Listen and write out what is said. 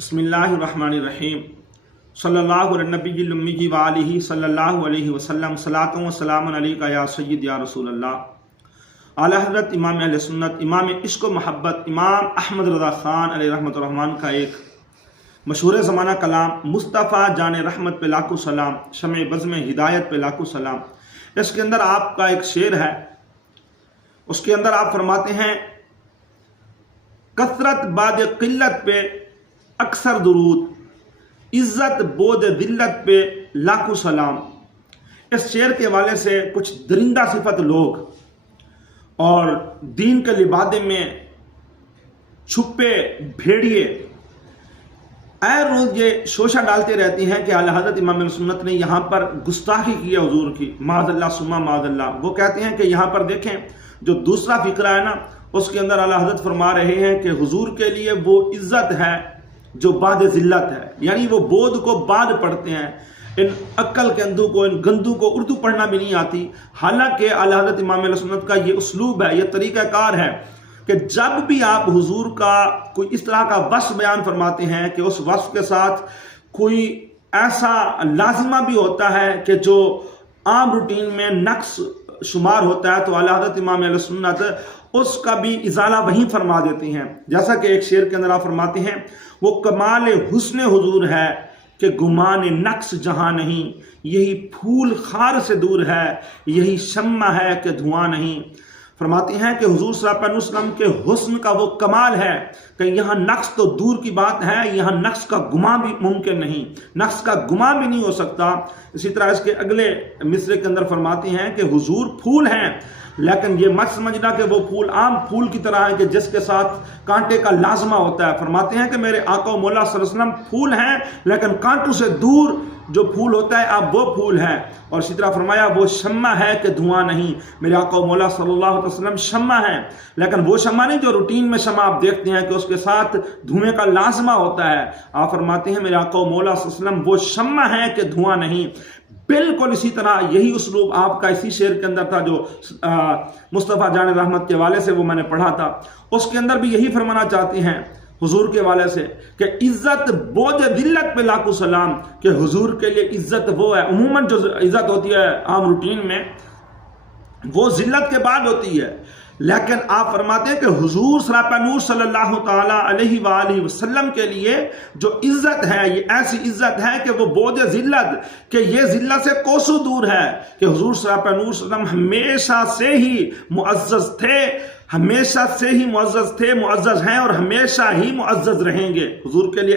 बिस्मिल्लाहिर्रहमानिर्रहीम सल्लल्लाहु अलैहि नबी व आलिहि सल्लल्लाहु अलैहि वसल्लम सलातु व सलामुन अलैका या सय्यद या रसूलल्लाह। आला हज़रत इमाम अहले सुन्नत इमाम इश्क व मोहब्बत इमाम अहमद रज़ा ख़ान अलैहि रहमतुर रहमान का एक मशहूर ज़माना कलाम मुस्तफ़ा जान रहमत पे लाखों सलाम शमे बज़्म हिदायत पे लाखों सलाम। इसके अंदर आपका एक शेर है, उसके अंदर आप फरमाते हैं कसरत बाद क़िल्लत पे अक्सर दुरूद, इज़्ज़त बोद दिल्लत पे लाखों सलाम। इस शेर के हवाले से कुछ दरिंदा सिफत लोग और दीन के लिबादे में छुपे भेड़िए आए रोज ये शोशा डालते रहती हैं कि आला हज़रत इमाम सुन्नत ने यहाँ पर गुस्ताखी की है हुजूर की, माज़अल्लाह सुम्मा माज़अल्लाह। वो कहते हैं कि यहाँ पर देखें जो दूसरा फिक्रा है ना, उसके अंदर आला हज़रत फरमा रहे हैं कि हुजूर के लिए वो इज़्ज़त है जो बाद ज़िल्लत है, यानी वो बोध को बाद पढ़ते हैं। इन अक्ल के अंधों को, इन गंदों को उर्दू पढ़ना भी नहीं आती। हालांकि आला हज़रत इमाम सुन्नत का ये उसलूब है, ये तरीक़ाकार है कि जब भी आप हुजूर का कोई इस तरह का वस्फ बयान फरमाते हैं कि उस वस्फ के साथ कोई ऐसा लाजिमा भी होता है कि जो आम रूटीन में नक्स शुमार होता है, तो आला हज़रत इमाम अहले सुन्नत उसका भी इजाला वहीं फरमा देती हैं। जैसा कि एक शेर के अंदर आप फरमाते हैं वो कमाल हुस्न हुजूर है कि गुमान नक्स जहां नहीं, यही फूल खार से दूर है, यही शम्मा है कि धुआं नहीं। फरमाते हैं कि हुजूर सल्लल्लाहु अलैहि वसल्लम के हुस्न का वो कमाल है कि यहाँ नक्स तो दूर की बात है, यहाँ नक्स का गुमा भी मुमकिन नहीं, नक्स का गुमा भी नहीं हो सकता। इसी तरह इसके अगले मिसरे के अंदर फरमाते हैं कि हुजूर फूल हैं, लेकिन ये मत समझना कि वो फूल आम फूल की तरह है कि जिसके साथ कांटे का लाजमा होता है। फरमाते हैं कि मेरे आका मौला सल्लल्लाहु अलैहि वसल्लम फूल हैं, लेकिन कांटों से दूर जो फूल होता है आप वो फूल हैं। और इसी तरह फरमाया वो शम्मा है कि धुआं नहीं, मेरे आका मौला सल्लल्लाहु अलैहि वसल्लम शम्मा है, लेकिन वो शम्मा नहीं जो रूटीन में शम्मा आप देखते हैं कि उसके साथ धुएं का लाजमा होता है। आप फरमाते हैं मेरे आका मौला सल्लल्लाहु अलैहि वसल्लम वो शम्मा है कि धुआं नहीं। बिल्कुल इसी तरह यही उसलूब आपका इसी शेर के अंदर था जो मुस्तफ़ा जान रहमत के हवाले से वो मैंने पढ़ा था। उसके अंदर भी यही फरमाना चाहते हैं हुजूर के हवाले से कि इज़्ज़त बोझ दिल्लत पे लाखों सलाम, कि हुजूर के लिए इज़्ज़त वो है। उमूमन जो इज़्ज़त होती है आम रूटीन में वो जिल्लत के बाद होती है, लेकिन आप फरमाते हैं कि हुजूर सल्लल्लाहु ताला अलैहि वसल्लम के लिए जो इज़्ज़त है ये ऐसी इज़्ज़त है कि वो बोझ ज़िल्लत, कि ये ज़िल्लत से कोसों दूर है, कि हुजूर सल्लल्लाहु अलैहि वसल्लम हमेशा से ही मुअज़्ज़ज़ थे, हमेशा से ही मुअज़्ज़ज़ थे, मुअज़्ज़ज़ हैं और हमेशा ही मुअज़्ज़ज़ रहेंगे। हुजूर के लिए